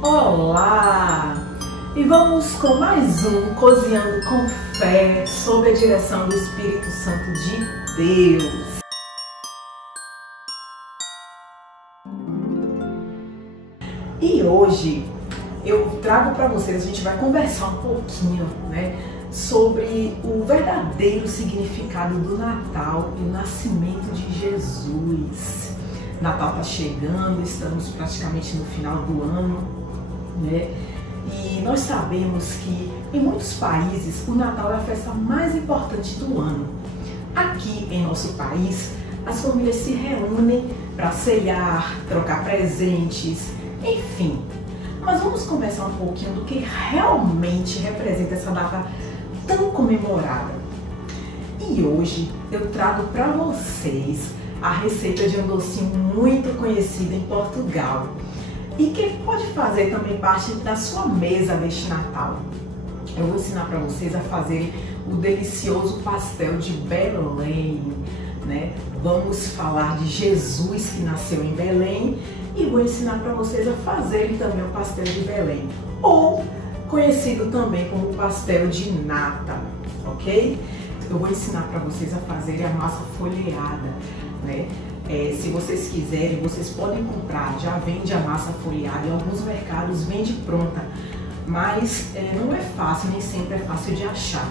Olá! E vamos com mais um Cozinhando com Fé, sob a direção do Espírito Santo de Deus. E hoje eu trago para vocês, a gente vai conversar um pouquinho, sobre o verdadeiro significado do Natal e o nascimento de Jesus. Natal está chegando, estamos praticamente no final do ano, E nós sabemos que em muitos países o Natal é a festa mais importante do ano. Aqui em nosso país, as famílias se reúnem para ceiar, trocar presentes, enfim. Mas vamos conversar um pouquinho do que realmente representa essa data tão comemorada. E hoje eu trago para vocês a receita de um docinho muito conhecido em Portugal e que pode fazer também parte da sua mesa deste Natal. Eu vou ensinar para vocês a fazer o delicioso pastel de Belém, Vamos falar de Jesus que nasceu em Belém e vou ensinar para vocês a fazerem também o pastel de Belém, ou conhecido também como pastel de nata, ok? Eu vou ensinar para vocês a fazerem a massa folheada, Se vocês quiserem, vocês podem comprar, já vende a massa folheada, em alguns mercados vende pronta, mas não é fácil, nem sempre é fácil de achar,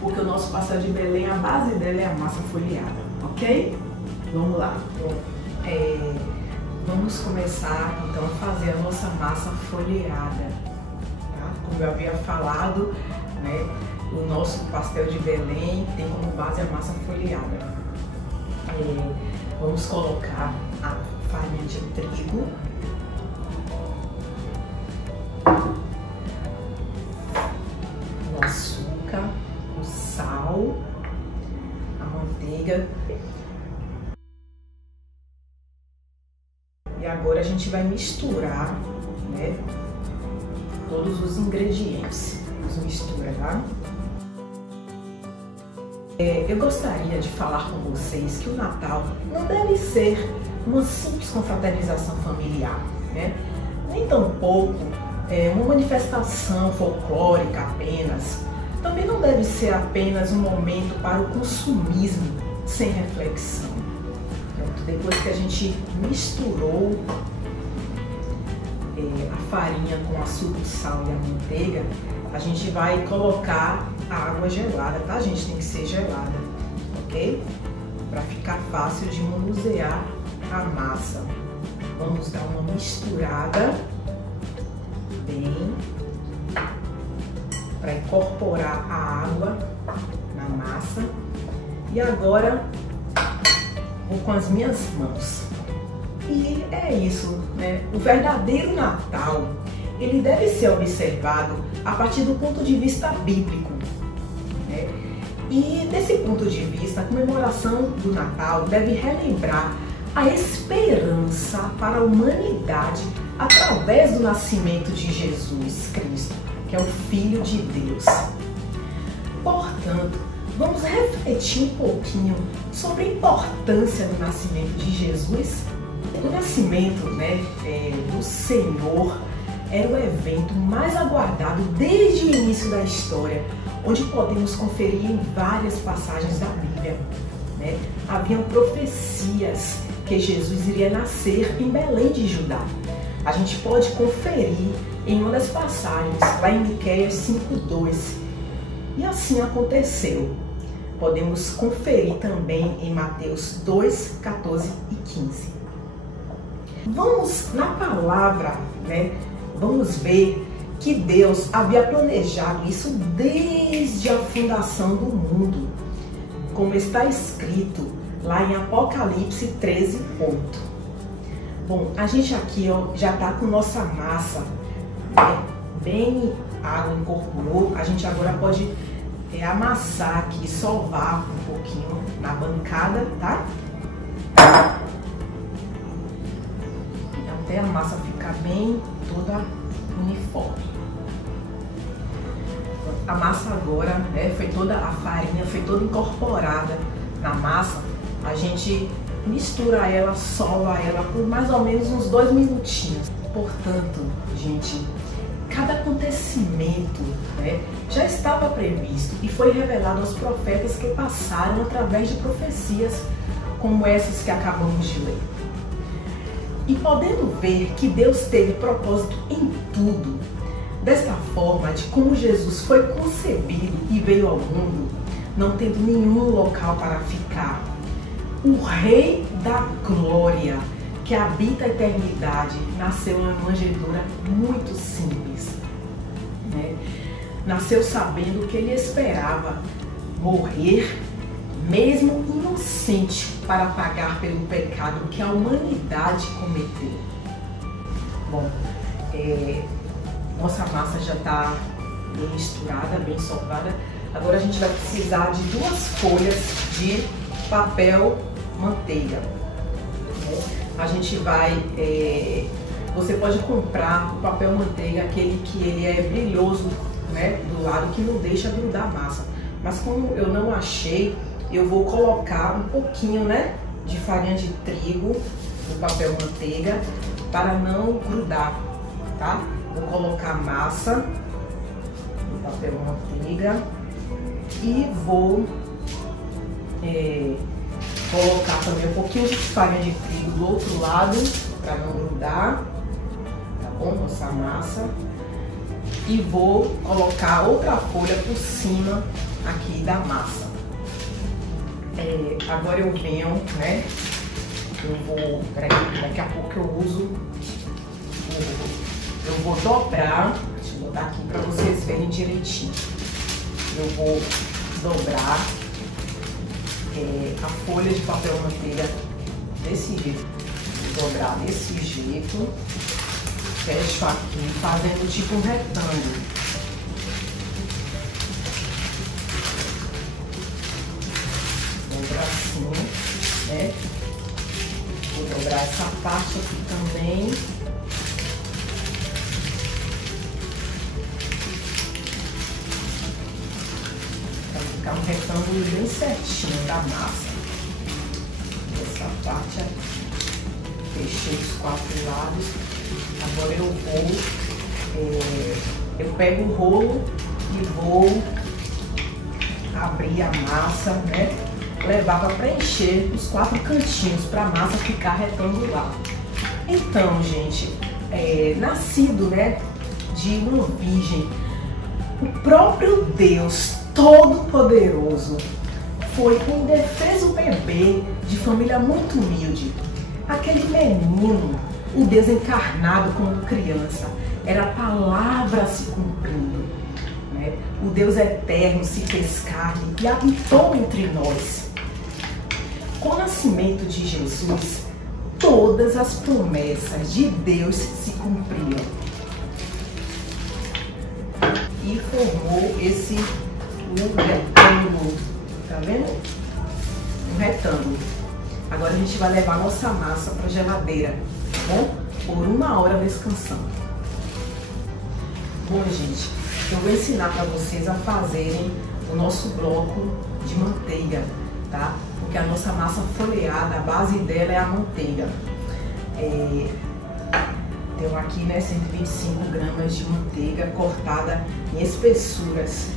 porque o nosso pastel de Belém, a base dela é a massa folheada, ok? Vamos lá. Vamos começar então a fazer a nossa massa folheada, tá? Como eu havia falado, o nosso pastel de Belém tem como base a massa folheada. Vamos colocar a farinha de trigo, o açúcar, o sal, a manteiga. E agora a gente vai misturar, todos os ingredientes. Vamos misturar. Eu gostaria de falar com vocês que o Natal não deve ser uma simples confraternização familiar, nem tampouco uma manifestação folclórica apenas. Também não deve ser apenas um momento para o consumismo sem reflexão. Pronto, depois que a gente misturou a farinha com o açúcar, o sal e a manteiga, a gente vai colocar a água gelada, tá, gente? Tem que ser gelada, ok? Para ficar fácil de manusear a massa. Vamos dar uma misturada bem para incorporar a água na massa. E agora vou com as minhas mãos. E é isso, O verdadeiro Natal, ele deve ser observado a partir do ponto de vista bíblico, E desse ponto de vista, a comemoração do Natal deve relembrar a esperança para a humanidade através do nascimento de Jesus Cristo, que é o Filho de Deus. Portanto, vamos refletir um pouquinho sobre a importância do nascimento de Jesus. O nascimento do Senhor era o evento mais aguardado desde o início da história, onde podemos conferir em várias passagens da Bíblia. Haviam profecias que Jesus iria nascer em Belém de Judá. A gente pode conferir em uma das passagens, lá em Miqueias 5:2. E assim aconteceu. Podemos conferir também em Mateus 2:14 e 15. Vamos na palavra, Vamos ver que Deus havia planejado isso desde a fundação do mundo, como está escrito lá em Apocalipse 13:8. Bom, a gente aqui já está com nossa massa bem, a água incorporou. A gente agora pode amassar aqui, sovar um pouquinho na bancada, tá? Até a massa ficar bem toda uniforme. A massa agora, foi toda a farinha, foi toda incorporada na massa. A gente mistura ela, sova ela por mais ou menos uns 2 minutinhos. Portanto, gente, cada acontecimento, né, já estava previsto e foi revelado aos profetas que passaram através de profecias como essas que acabamos de ler. E podendo ver que Deus teve propósito em tudo, desta forma, de como Jesus foi concebido e veio ao mundo, não tendo nenhum local para ficar, o Rei da Glória, que habita a eternidade, nasceu em uma manjedoura muito simples, né? Nasceu sabendo que ele esperava morrer, mesmo inocente, para pagar pelo pecado que a humanidade cometeu. Bom, nossa massa já está bem misturada, bem sovada. Agora a gente vai precisar de 2 folhas de papel manteiga. A gente vai, você pode comprar o papel manteiga, aquele que ele é brilhoso, né, do lado, que não deixa grudar a massa. Mas como eu não achei, eu vou colocar um pouquinho, né, de farinha de trigo no papel manteiga para não grudar, tá? Vou colocar a massa no papel manteiga e vou colocar também um pouquinho de farinha de trigo do outro lado para não grudar, tá bom? Nossa massa. E vou colocar outra folha por cima aqui da massa. Agora eu venho, né? Daqui a pouco eu uso, eu vou dobrar, deixa eu botar aqui para vocês verem direitinho. Eu vou dobrar a folha de papel manteiga desse jeito, vou dobrar desse jeito, fecho aqui, fazendo tipo um retângulo. Dobrar assim, né? Vou dobrar essa parte aqui também. Para ficar um retângulo bem certinho da massa. Essa parte aqui. Fechei os 4 lados. Agora eu pego o rolo e vou abrir a massa, né? Levar para preencher os 4 cantinhos para a massa ficar retangular. Então, gente, nascido, né, de uma virgem, o próprio Deus Todo-Poderoso foi um indefeso bebê de família muito humilde. Aquele menino, o Deus encarnado como criança, era a palavra se cumprindo, né? O Deus eterno se fez carne e habitou entre nós. Com o nascimento de Jesus, todas as promessas de Deus se cumpriram. E formou esse retângulo, tá vendo? Um retângulo. Agora a gente vai levar a nossa massa para a geladeira, tá bom? Por 1 hora descansando. Bom, gente, eu vou ensinar para vocês a fazerem o nosso bloco de manteiga, tá? Porque a nossa massa folheada, a base dela é a manteiga. Tenho aqui, né, 125 gramas de manteiga cortada em espessuras,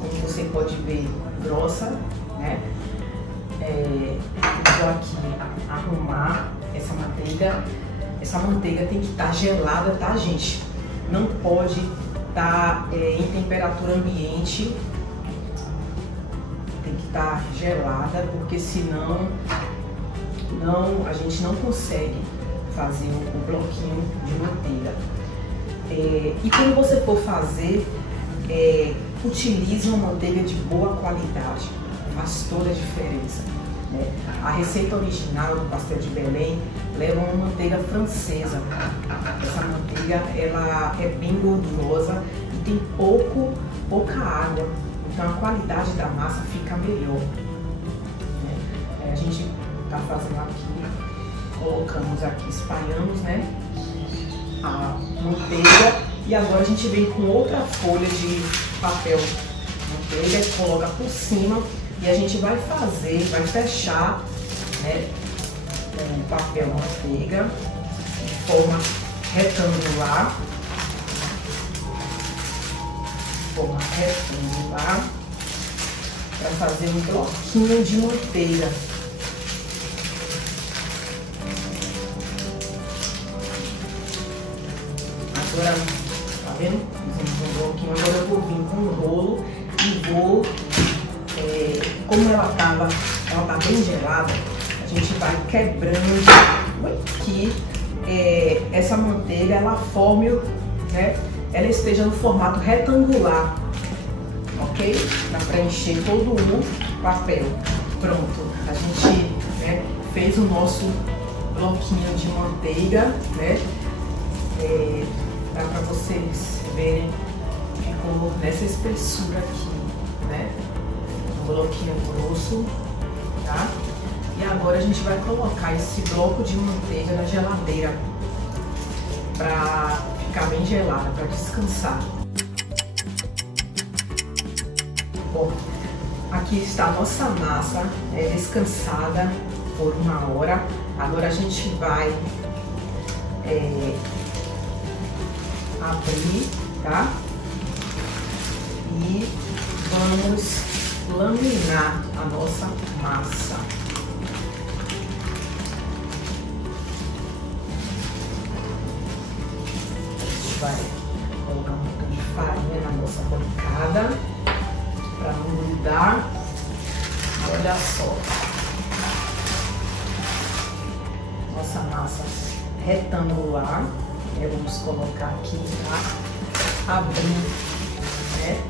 como você pode ver, grossa, né? Vou aqui arrumar essa manteiga. Essa manteiga tem que estar gelada, tá, gente? Não pode estar em temperatura ambiente. Tem que estar gelada, porque senão a gente não consegue fazer o bloquinho de manteiga. E quando você for fazer, utilize uma manteiga de boa qualidade. Faz toda a diferença, né? A receita original do pastel de Belém leva uma manteiga francesa. Essa manteiga, ela é bem gordurosa e tem pouca água, então a qualidade da massa fica melhor, né? A gente tá fazendo aqui, colocamos aqui, espalhamos, né, a manteiga, e agora a gente vem com outra folha de papel manteiga, coloca por cima. E a gente vai fechar, né, com o papel manteiga de forma retangular, forma retangular, para fazer um bloquinho de manteiga. Agora, tá vendo? Fizemos um bloquinho. Agora eu vou vir com um rolo e vou, como ela tá bem gelada, a gente vai quebrando que essa manteiga ela forme, né? Ela esteja no formato retangular, ok? Para preencher todo o papel. Pronto, a gente, né, fez o nosso bloquinho de manteiga, né? Dá para vocês verem, ficou nessa espessura aqui, né? Um bloquinho grosso, tá? E agora a gente vai colocar esse bloco de manteiga na geladeira para ficar bem gelada, para descansar. Bom, aqui está a nossa massa descansada por 1 hora. Agora a gente vai abrir, tá? E vamos laminar a nossa massa. A gente vai colocar um pouco de farinha na nossa bancada para não grudar. Olha só, nossa massa retangular. Vamos colocar aqui para abrir, né?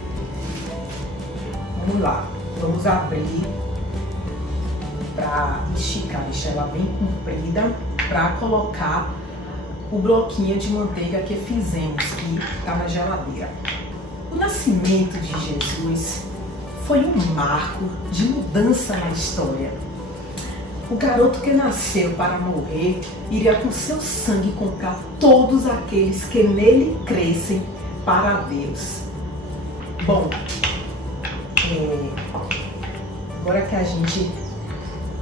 Vamos lá, vamos abrir para esticar, deixar ela bem comprida, para colocar o bloquinho de manteiga que fizemos, que está na geladeira. O nascimento de Jesus foi um marco de mudança na história. O garoto que nasceu para morrer iria com seu sangue comprar todos aqueles que nele crescem para Deus. Bom, agora que a gente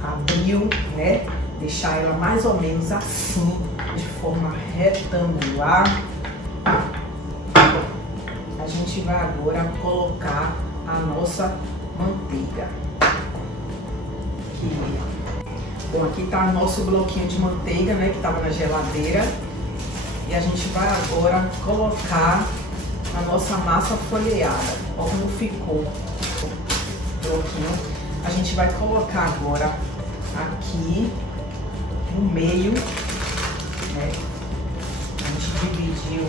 abriu, né, deixar ela mais ou menos assim, de forma retangular, a gente vai agora colocar a nossa manteiga. Bom, aqui está o nosso bloquinho de manteiga, né, que estava na geladeira. E a gente vai agora colocar a nossa massa folheada. Olha como ficou o bloquinho. A gente vai colocar agora aqui no meio, né? A gente dividiu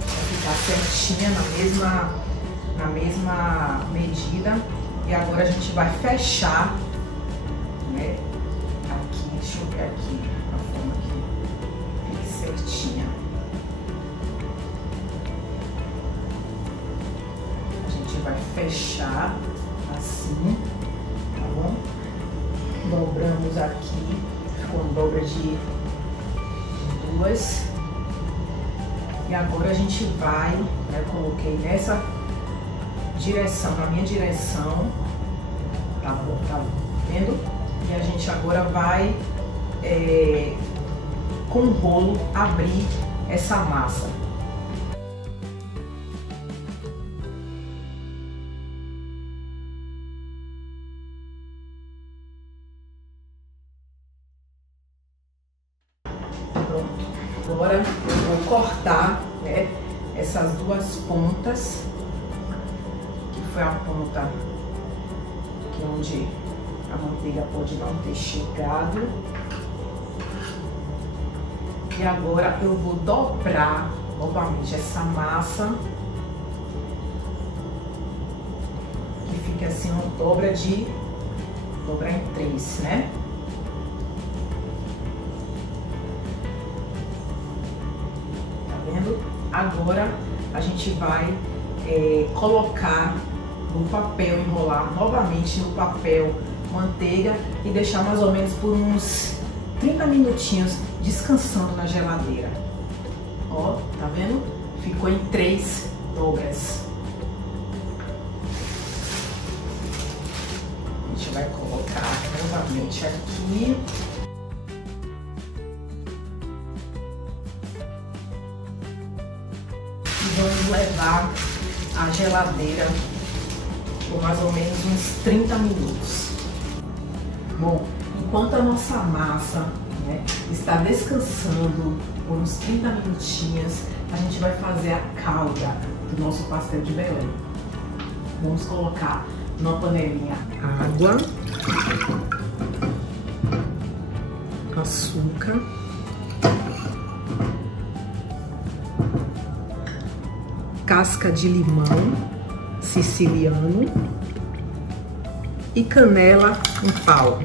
para ficar certinha na mesma medida. E agora a gente vai fechar, né, aqui, deixa eu ver aqui a forma que fique certinha. A gente vai fechar assim, tá bom? Dobramos aqui, ficou uma dobra de 2. E agora a gente vai, né, coloquei nessa direção, na minha direção, tá bom, tá vendo? E a gente agora vai com o rolo abrir essa massa. Pronto. Agora eu vou cortar, né, essas duas pontas. Foi a ponta que onde a manteiga pode não ter chegado. E agora eu vou dobrar novamente essa massa, que fica assim uma dobra em 3, né? Tá vendo? Agora a gente vai colocar no papel, enrolar novamente no papel manteiga e deixar mais ou menos por uns 30 minutinhos descansando na geladeira. Ó, tá vendo? Ficou em 3 dobras. A gente vai colocar novamente aqui. E vamos levar à geladeira por mais ou menos uns 30 minutos. Bom, enquanto a nossa massa, né, está descansando por uns 30 minutinhos, a gente vai fazer a calda do nosso pastel de Belém. Vamos colocar numa panelinha água, açúcar, casca de limão siciliano e canela em pau.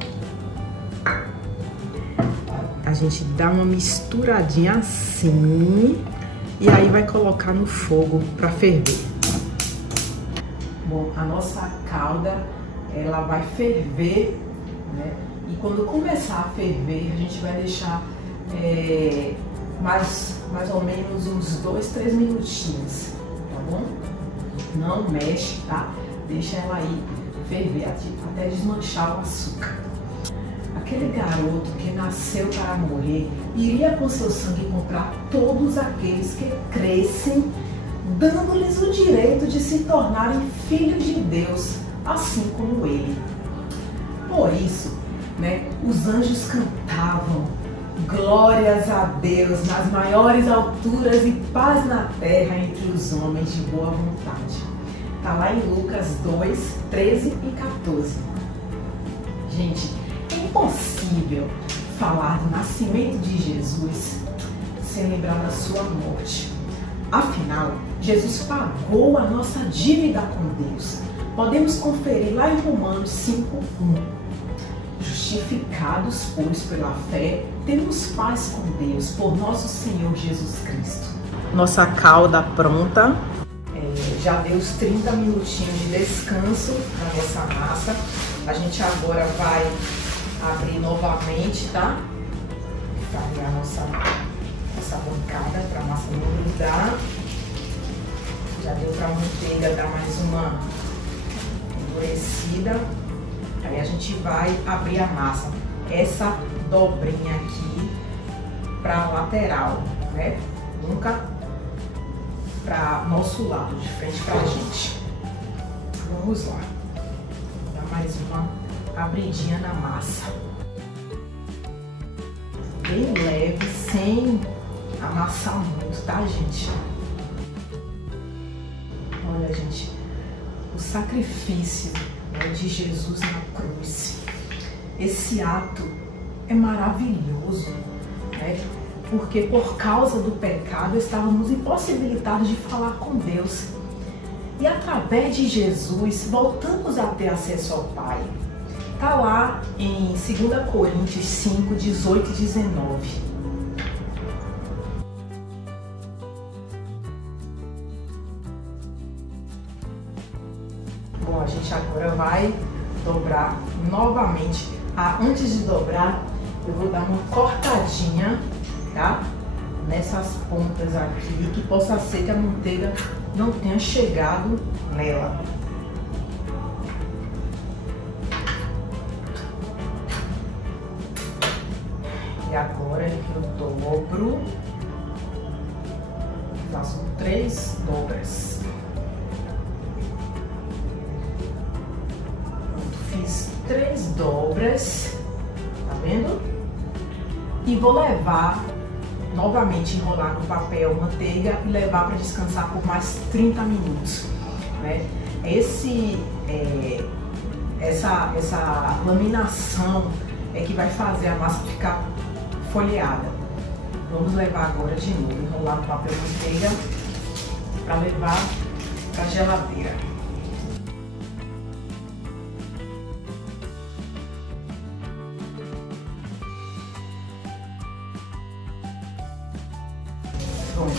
A gente dá uma misturadinha assim e aí vai colocar no fogo para ferver. Bom, a nossa calda, ela vai ferver, né? E quando começar a ferver, a gente vai deixar mais ou menos uns 2, 3 minutinhos, tá bom? Não mexe, tá? Deixa ela aí ferver até desmanchar o açúcar. Aquele garoto que nasceu para morrer iria com seu sangue comprar todos aqueles que crescem, dando-lhes o direito de se tornarem filhos de Deus, assim como ele. Por isso, né, os anjos cantavam glórias a Deus nas maiores alturas e paz na terra entre os homens de boa vontade. Está lá em Lucas 2, 13 e 14. Gente, é impossível falar do nascimento de Jesus sem lembrar da sua morte. Afinal, Jesus pagou a nossa dívida com Deus. Podemos conferir lá em Romanos 5:1. Justificados, pois, pela fé, temos paz com Deus por nosso Senhor Jesus Cristo. Nossa calda pronta. Já deu os 30 minutinhos de descanso na nossa massa. A gente agora vai abrir novamente, tá? Fazer a nossa bancada para a massa não grudar. Já deu para a manteiga dar mais uma endurecida. Aí a gente vai abrir a massa. Essa dobrinha aqui para a lateral, né? Nunca para nosso lado, de frente para a gente. Vamos lá. Vou dar mais uma abridinha na massa. Bem leve, sem amassar muito, tá, gente? Olha, gente, o sacrifício, né, de Jesus na cruz. Esse ato é maravilhoso, né? Porque por causa do pecado estávamos impossibilitados de falar com Deus. E através de Jesus voltamos a ter acesso ao Pai. Está lá em 2 Coríntios 5, 18 e 19. Bom, a gente agora vai dobrar novamente. Antes de dobrar, eu vou dar uma cortadinha, tá? Nessas pontas aqui, que possa ser que a manteiga não tenha chegado nela. E agora eu dobro, faço 3 dobras. Pronto, fiz 3 dobras, tá vendo? E vou levar novamente, enrolar no papel manteiga e levar para descansar por mais 30 minutos, né? Essa laminação é que vai fazer a massa ficar folheada. Vamos levar agora de novo, enrolar no papel manteiga para levar para a geladeira. Pronto,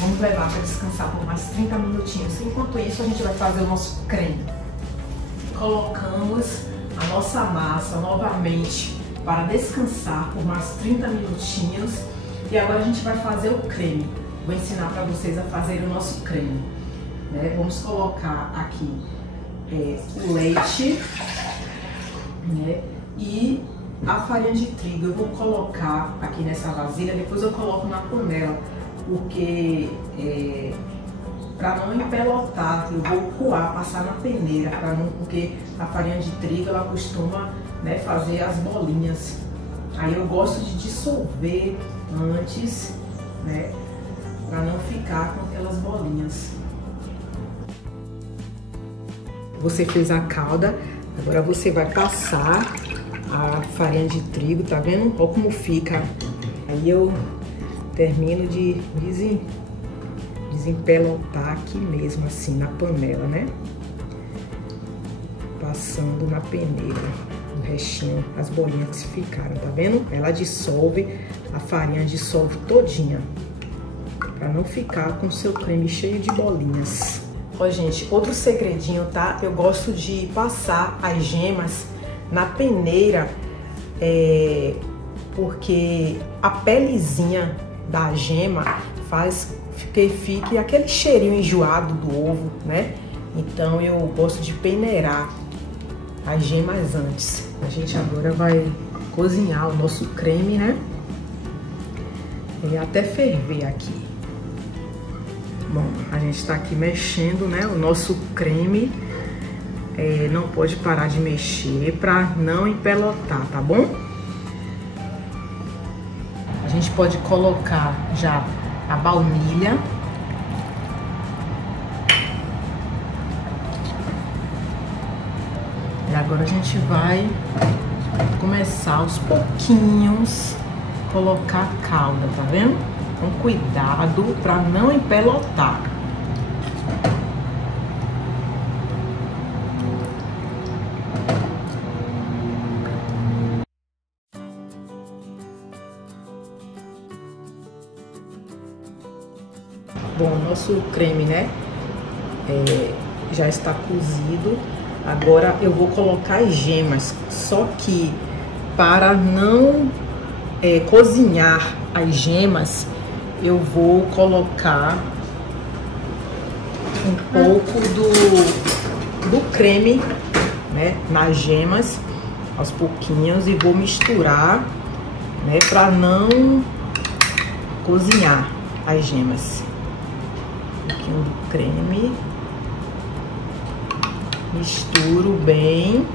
vamos levar para descansar por mais 30 minutinhos. Enquanto isso, a gente vai fazer o nosso creme. Colocamos a nossa massa novamente para descansar por mais 30 minutinhos. E agora a gente vai fazer o creme. Vou ensinar para vocês a fazer o nosso creme, né? Vamos colocar aqui o leite, né? E a farinha de trigo eu vou colocar aqui nessa vasilha, depois eu coloco na panela, porque para não empelotar, eu vou coar, passar na peneira, porque a farinha de trigo ela costuma, né, fazer as bolinhas. Aí eu gosto de dissolver antes, né, para não ficar com aquelas bolinhas. Você fez a calda, agora você vai passar a farinha de trigo, tá vendo? Olha como fica. Aí eu termino de desempelotar aqui mesmo, assim, na panela, né? Passando na peneira, o restinho, as bolinhas que ficaram, tá vendo? Ela dissolve, a farinha dissolve todinha, pra não ficar com o seu creme cheio de bolinhas. Ó, gente, outro segredinho, tá? Eu gosto de passar as gemas na peneira, porque a pelezinha da gema faz que fique aquele cheirinho enjoado do ovo, né? Então eu gosto de peneirar as gemas antes. A gente agora vai cozinhar o nosso creme, né? E até ferver aqui. Bom, a gente tá aqui mexendo, né? O nosso creme não pode parar de mexer para não empelotar, tá bom? A gente pode colocar já a baunilha. E agora a gente vai começar aos pouquinhos colocar a calda, tá vendo? Com cuidado para não empelotar. Bom, o nosso creme, né, já está cozido. Agora eu vou colocar as gemas, só que para não cozinhar as gemas, eu vou colocar um pouco do creme, né, nas gemas, aos pouquinhos, e vou misturar, né, para não cozinhar as gemas. Um pouquinho do creme, misturo bem.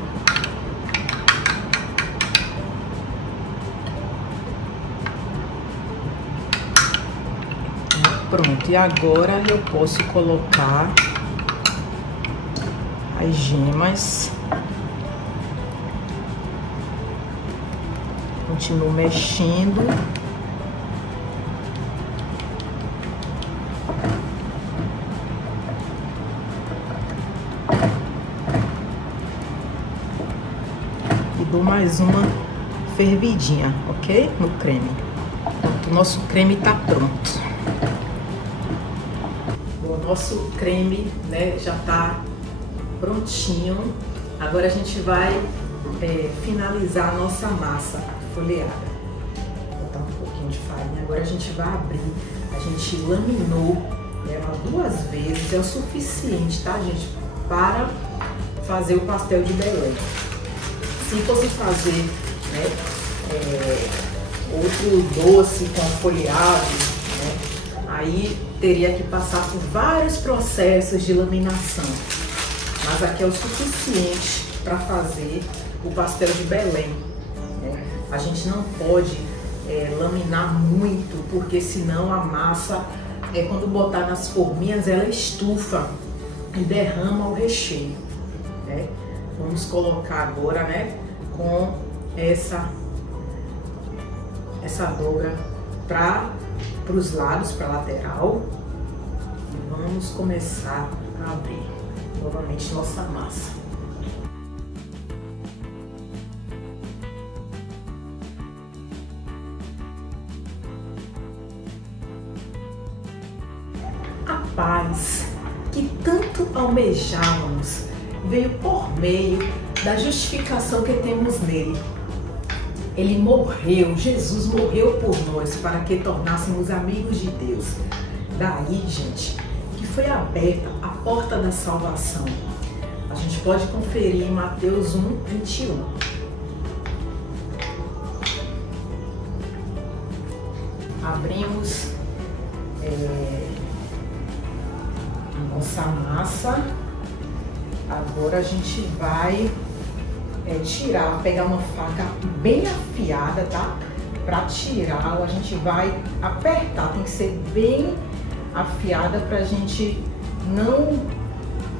Pronto, e agora eu posso colocar as gemas. Continuo mexendo. E dou mais uma fervidinha, ok? No creme. Pronto, o nosso creme tá pronto. O nosso creme, né, já tá prontinho. Agora a gente vai finalizar a nossa massa folheada. Vou botar um pouquinho de farinha. Agora a gente vai abrir. A gente laminou ela 2 vezes, é o suficiente, tá, gente? Para fazer o pastel de Belém. Se fosse fazer, né, outro doce com folheado, né, aí teria que passar por vários processos de laminação. Mas aqui é o suficiente para fazer o pastel de Belém, né? A gente não pode laminar muito, porque senão a massa, quando botar nas forminhas, ela estufa e derrama o recheio, né? Vamos colocar agora, né, com essa dobra para os lados, para a lateral. E vamos começar a abrir novamente nossa massa. A paz que tanto almejávamos veio por meio da justificação que temos nele. Ele morreu, Jesus morreu por nós para que tornássemos amigos de Deus. Daí, gente, que foi aberta a porta da salvação. A gente pode conferir em Mateus 1:21. abrimos a nossa massa. Agora a gente vai tirar, pegar uma faca bem afiada, tá? Para tirar, a gente vai apertar, tem que ser bem afiada pra gente não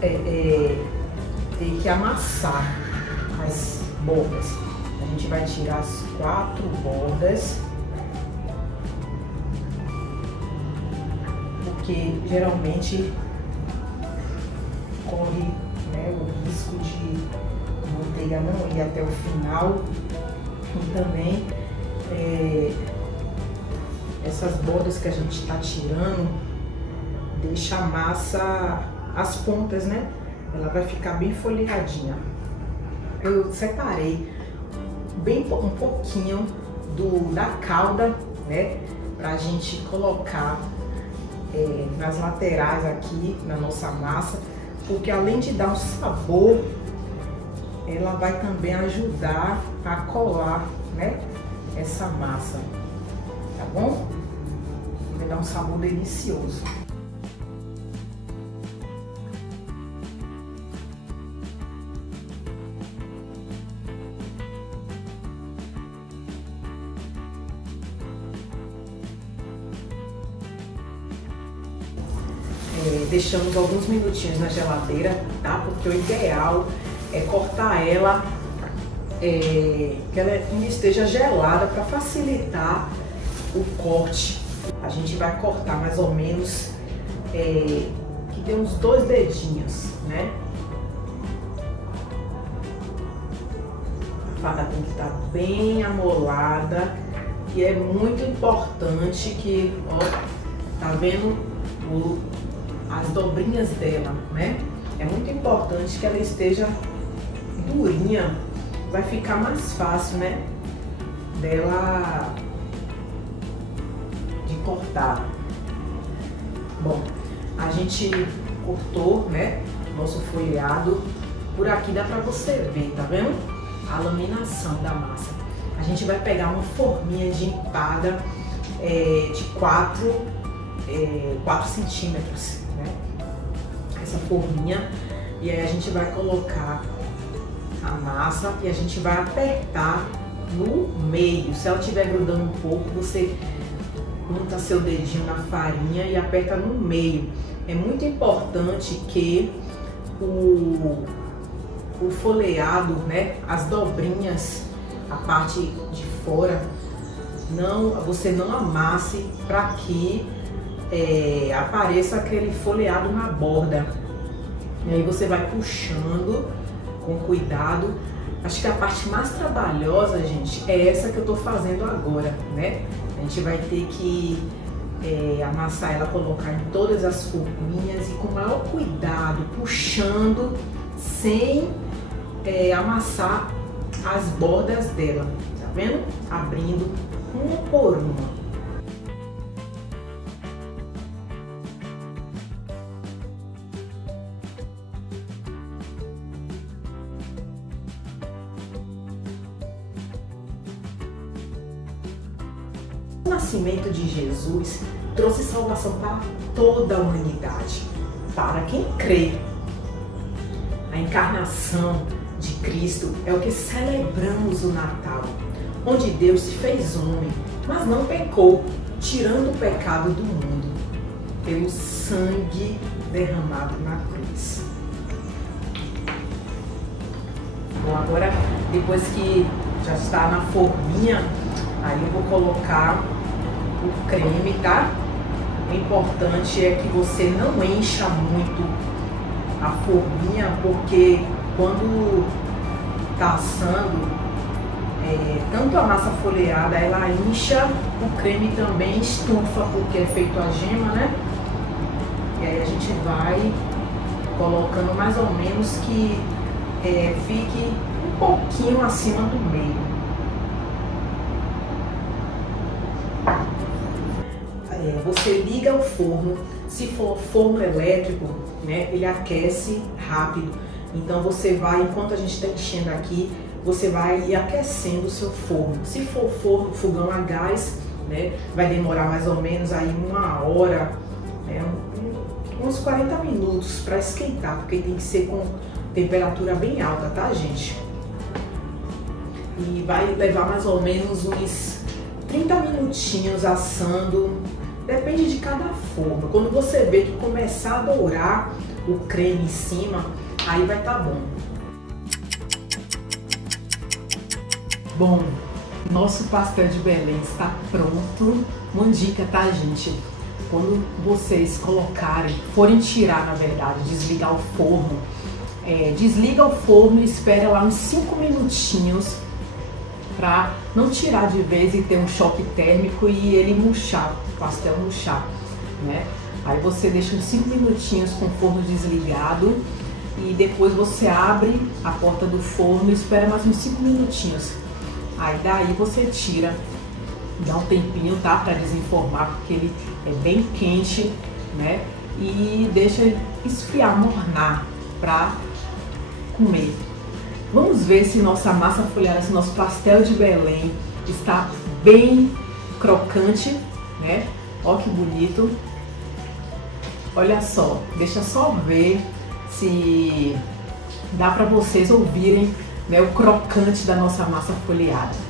ter que amassar as bordas. A gente vai tirar as 4 bordas, porque geralmente corre, né, o risco de manteiga não ir até o final, e também essas bordas que a gente está tirando deixa a massa, as pontas, né? Ela vai ficar bem folheadinha. Eu separei um pouquinho da calda, né? Pra gente colocar nas laterais aqui na nossa massa, porque além de dar um sabor, ela vai também ajudar a colar, né? Essa massa, tá bom? Vai dar um sabor delicioso. Deixamos alguns minutinhos na geladeira, tá? Porque o ideal é cortar ela, que ela ainda esteja gelada para facilitar o corte. A gente vai cortar mais ou menos que dê uns 2 dedinhos, né? A faca tem que estar bem amolada e é muito importante que, ó, tá vendo as dobrinhas dela, né? É muito importante que ela esteja durinha, vai ficar mais fácil, né? Dela de cortar. Bom, a gente cortou, né? Nosso folheado. Por aqui dá pra você ver, tá vendo? A laminação da massa. A gente vai pegar uma forminha de empada de 4 centímetros, né? Essa forminha, e aí a gente vai colocar a massa e a gente vai apertar no meio. Se ela estiver grudando um pouco, você unta seu dedinho na farinha e aperta no meio. É muito importante que o folheado, né, as dobrinhas, a parte de fora, você não amasse para que apareça aquele folheado na borda. E aí você vai puxando com cuidado. Acho que a parte mais trabalhosa, gente, é essa que eu tô fazendo agora, né? A gente vai ter que amassar ela, colocar em todas as forminhas e com o maior cuidado, puxando sem amassar as bordas dela, tá vendo? Abrindo uma por uma. O nascimento de Jesus trouxe salvação para toda a humanidade, para quem crê. A encarnação de Cristo é o que celebramos o Natal, onde Deus se fez homem, mas não pecou, tirando o pecado do mundo, pelo sangue derramado na cruz. Bom, agora, depois que já está na forminha, aí eu vou colocar o creme, tá? O importante é que você não encha muito a forminha, porque quando tá assando, tanto a massa folheada, ela incha, o creme também estufa, porque é feito a gema, né? E aí a gente vai colocando mais ou menos que fique um pouquinho acima do meio. Você liga o forno. Se for forno elétrico, né, ele aquece rápido. Então você vai, enquanto a gente está enchendo aqui, você vai ir aquecendo o seu forno. Se for forno, fogão a gás, né? Vai demorar mais ou menos aí 1 hora, né? Uns 40 minutos para esquentar, porque tem que ser com temperatura bem alta, tá, gente? E vai levar mais ou menos uns 30 minutinhos assando, depende de cada forma. Quando você vê que começar a dourar o creme em cima, aí vai tá bom. Bom, nosso pastel de Belém está pronto. Uma dica, tá, gente? Quando vocês forem tirar, na verdade, desligar o forno, desliga o forno e espera lá uns 5 minutinhos para não tirar de vez e ter um choque térmico e ele murchar, o pastel murchar, né? Aí você deixa uns 5 minutinhos com o forno desligado e depois você abre a porta do forno e espera mais uns 5 minutinhos. Aí daí você tira, dá um tempinho, tá? Para desenformar, porque ele é bem quente, né? E deixa esfriar, mornar para comer. Vamos ver se nossa massa folhada, se nosso pastel de Belém está bem crocante, né? Ó que bonito. Olha só, deixa só ver se dá para vocês ouvirem, né, o crocante da nossa massa folheada.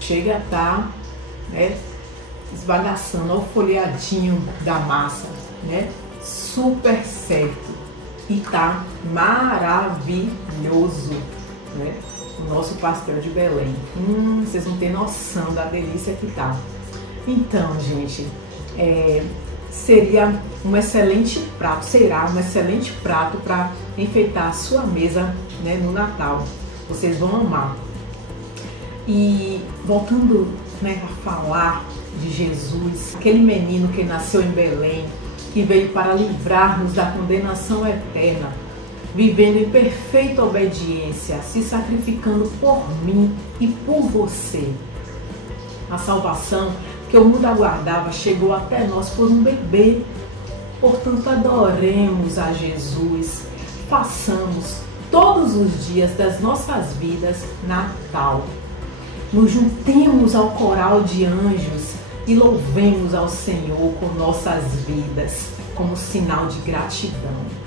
Chega a estar, né, esbagaçando, ó, o folheadinho da massa, né? Super certo. E tá maravilhoso, né? O nosso pastel de Belém. Vocês não têm noção da delícia que tá. Então, gente, será um excelente prato para enfeitar a sua mesa, né, no Natal. Vocês vão amar. E voltando, né, a falar de Jesus, aquele menino que nasceu em Belém, que veio para livrar-nos da condenação eterna, vivendo em perfeita obediência, se sacrificando por mim e por você. A salvação que o mundo aguardava chegou até nós por um bebê. Portanto, adoremos a Jesus, façamos todos os dias das nossas vidas Natal. Nos juntemos ao coral de anjos e louvemos ao Senhor com nossas vidas, como sinal de gratidão.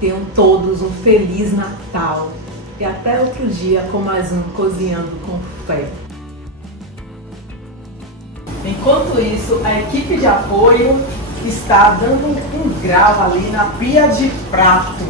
Tenham todos um Feliz Natal e até outro dia com mais um Cozinhando com Fé. Enquanto isso, a equipe de apoio está dando um grau ali na pia de prato.